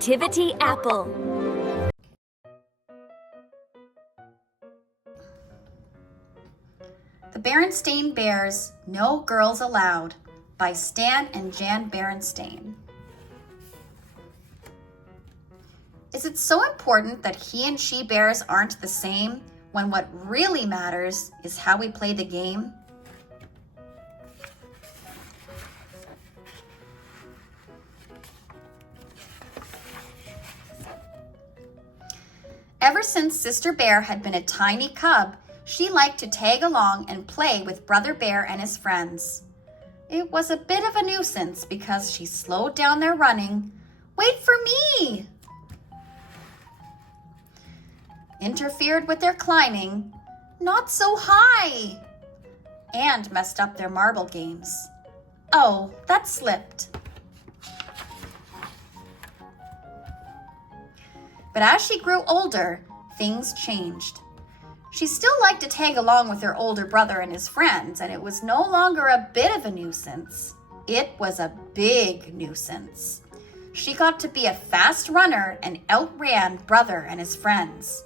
Activity Apple. The Berenstain Bears, No Girls Allowed by Stan and Jan Berenstain. Is it so important that he and she bears aren't the same when what really matters is how we play the game? Ever since Sister Bear had been a tiny cub, she liked to tag along and play with Brother Bear and his friends. It was a bit of a nuisance because she slowed down their running. "Wait for me!" Interfered with their climbing. "Not so high!" And messed up their marble games. Oh, that slipped. But as she grew older, things changed. She still liked to tag along with her older brother and his friends, and it was no longer a bit of a nuisance. It was a big nuisance. She got to be a fast runner and outran Brother and his friends.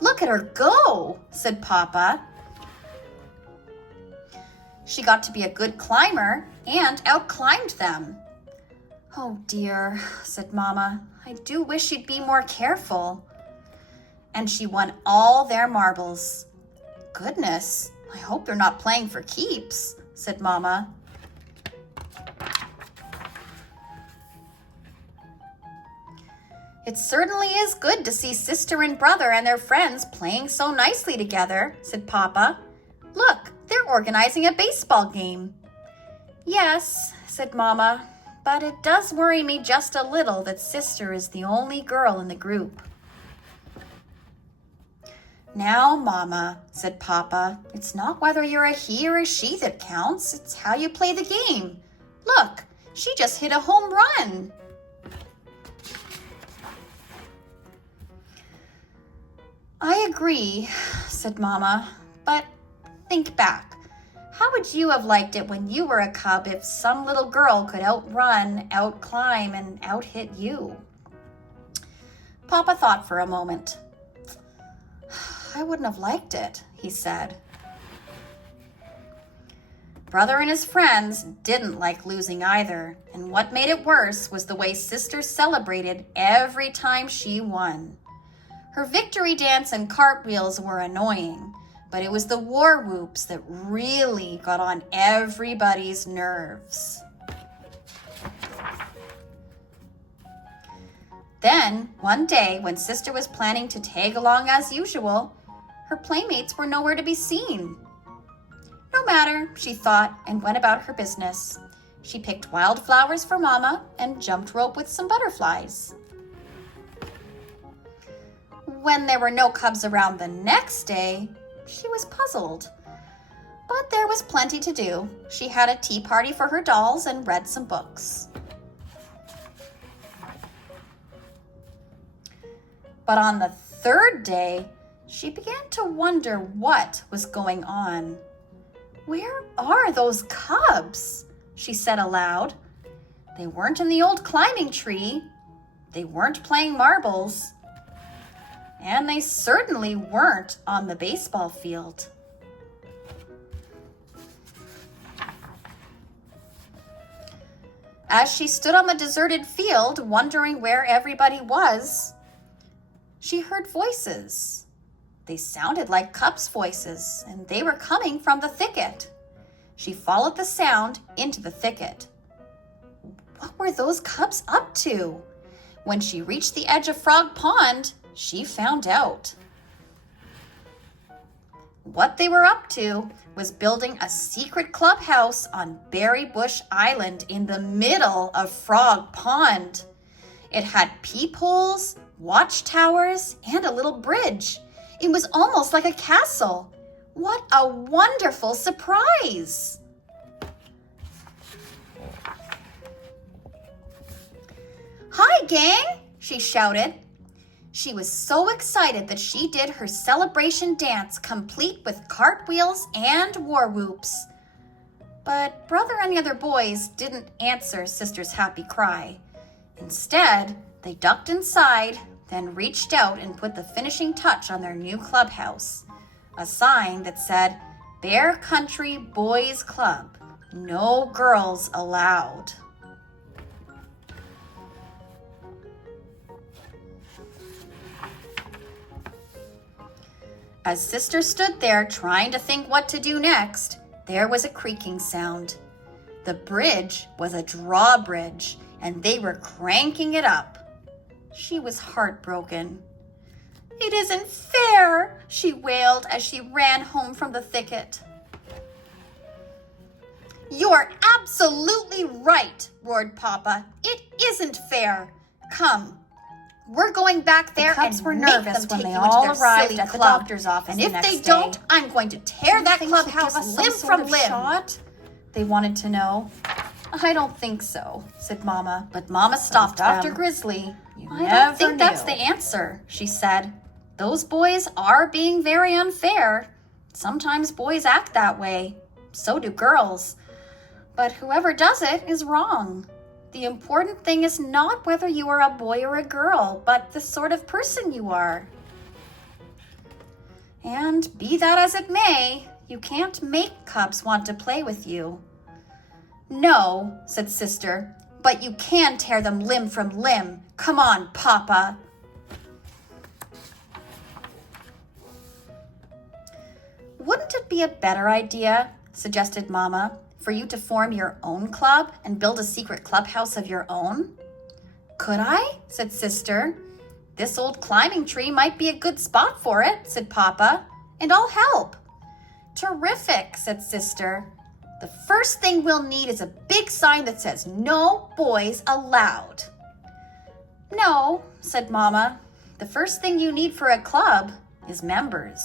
"Look at her go," said Papa. She got to be a good climber and outclimbed them. "Oh dear," said Mama, "I do wish she'd be more careful." And she won all their marbles. "Goodness, I hope they're not playing for keeps," said Mama. "It certainly is good to see Sister and Brother and their friends playing so nicely together," said Papa. "Look, they're organizing a baseball game." "Yes," said Mama, "but it does worry me just a little that Sister is the only girl in the group." "Now, Mama," said Papa, "it's not whether you're a he or a she that counts. It's how you play the game. Look, she just hit a home run." "I agree," said Mama, "but think back. How would you have liked it when you were a cub if some little girl could outrun, outclimb, and out-hit you?" Papa thought for a moment. "I wouldn't have liked it," he said. Brother and his friends didn't like losing either, and what made it worse was the way Sister celebrated every time she won. Her victory dance and cartwheels were annoying, but it was the war whoops that really got on everybody's nerves. Then, one day, when Sister was planning to tag along as usual, her playmates were nowhere to be seen. No matter, she thought, and went about her business. She picked wildflowers for Mama and jumped rope with some butterflies. When there were no cubs around the next day, she was puzzled. But there was plenty to do. She had a tea party for her dolls and read some books. But on the third day, she began to wonder what was going on. "Where are those cubs?" she said aloud. They weren't in the old climbing tree. They weren't playing marbles. And they certainly weren't on the baseball field. As she stood on the deserted field, wondering where everybody was, she heard voices. They sounded like cubs' voices, and they were coming from the thicket. She followed the sound into the thicket. What were those cubs up to? When she reached the edge of Frog Pond, she found out. What they were up to was building a secret clubhouse on Berry Bush Island in the middle of Frog Pond. It had peepholes, watchtowers, and a little bridge. It was almost like a castle. What a wonderful surprise! "Hi, gang!" she shouted. She was so excited that she did her celebration dance, complete with cartwheels and war whoops. But Brother and the other boys didn't answer Sister's happy cry. Instead, They ducked inside, then reached out and put the finishing touch on their new clubhouse, a sign that said, Bear Country Boys Club, no girls allowed. As Sister stood there trying to think what to do next, there was a creaking sound. The bridge was a drawbridge, and they were cranking it up. She was heartbroken. "It isn't fair," she wailed as she ran home from the thicket. "You're absolutely right," roared Papa. "It isn't fair. Come, we're going back there and were make nervous them when take they you into all their arrived silly at the club. doctor's office And the if next they day. don't, I'm going to tear that think she'd give clubhouse us some limb sort from of limb." shot? They wanted to know. "I don't think so," said Mama. But Mama stopped Dr. them. Grizzly. You "I don't never think that's knew." the answer," she said. "Those boys are being very unfair. Sometimes boys act that way. So do girls. But whoever does it is wrong. The important thing is not whether you are a boy or a girl, but the sort of person you are. And be that as it may, you can't make cubs want to play with you." "No," said Sister, "but you can tear them limb from limb. Come on, Papa." "Wouldn't it be a better idea," suggested Mama, "for you to form your own club and build a secret clubhouse of your own?" "Could I?" said Sister. "This old climbing tree might be a good spot for it," said Papa, "and I'll help." "Terrific," said Sister. "The first thing we'll need is a big sign that says, 'No boys allowed.'" "No," said Mama. "The first thing you need for a club is members."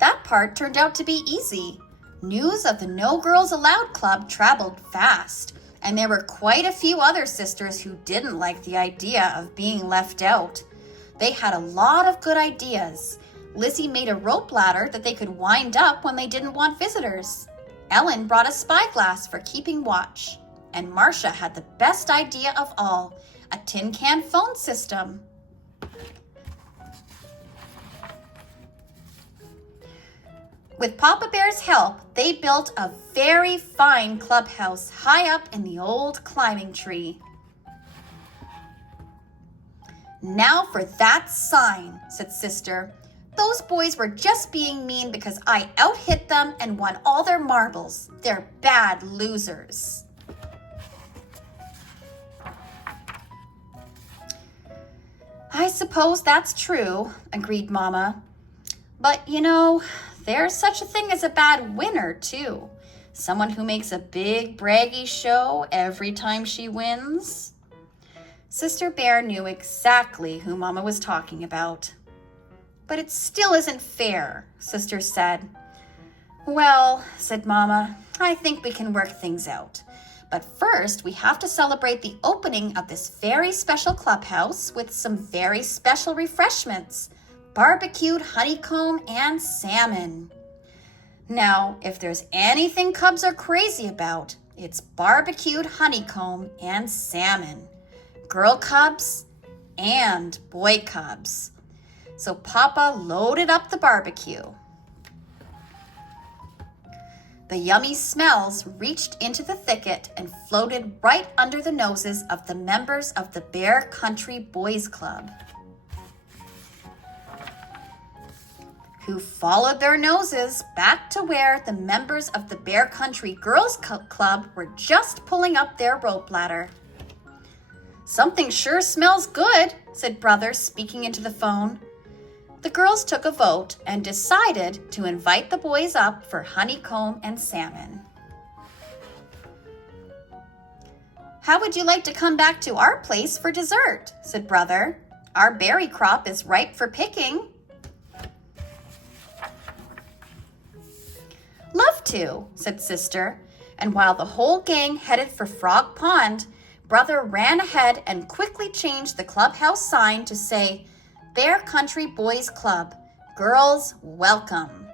That part turned out to be easy. News of the No Girls Allowed Club traveled fast, and there were quite a few other sisters who didn't like the idea of being left out. They had a lot of good ideas. Lizzie made a rope ladder that they could wind up when they didn't want visitors. Ellen brought a spyglass for keeping watch. And Marcia had the best idea of all, a tin can phone system. With Papa Bear's help, they built a very fine clubhouse high up in the old climbing tree. "Now for that sign," said Sister. "Those boys were just being mean because I out-hit them and won all their marbles. They're bad losers." "I suppose that's true," agreed Mama. "But you know, there's such a thing as a bad winner, too. Someone who makes a big braggy show every time she wins." Sister Bear knew exactly who Mama was talking about. "But it still isn't fair," Sister said. "Well," said Mama, "I think we can work things out. But first, we have to celebrate the opening of this very special clubhouse with some very special refreshments. Barbecued honeycomb and salmon. Now, if there's anything cubs are crazy about, it's barbecued honeycomb and salmon. Girl cubs and boy cubs. So Papa loaded up the barbecue. The yummy smells reached into the thicket and floated right under the noses of the members of the Bear Country Boys Club, who followed their noses back to where the members of the Bear Country Girls Club were just pulling up their rope ladder. "Something sure smells good," said Brother, speaking into the phone. The girls took a vote and decided to invite the boys up for honeycomb and salmon. "How would you like to come back to our place for dessert?" said Brother. "Our berry crop is ripe for picking." "Love to," said Sister, and while the whole gang headed for Frog Pond, Brother ran ahead and quickly changed the clubhouse sign to say, "Bear Country Boys Club, girls welcome."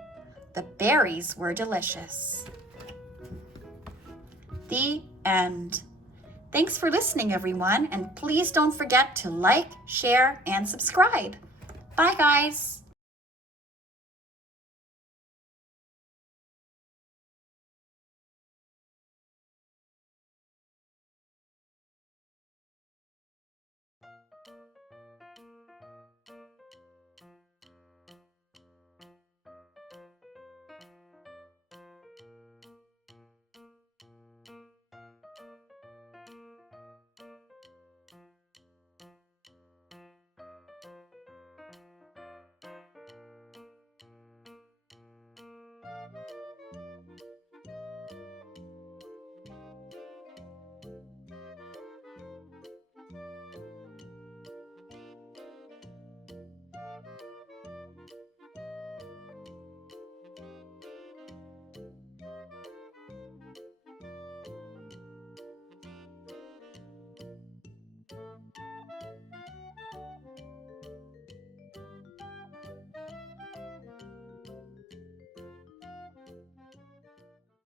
The berries were delicious. The end. Thanks for listening, everyone, and please don't forget to like, share, and subscribe. Bye, guys.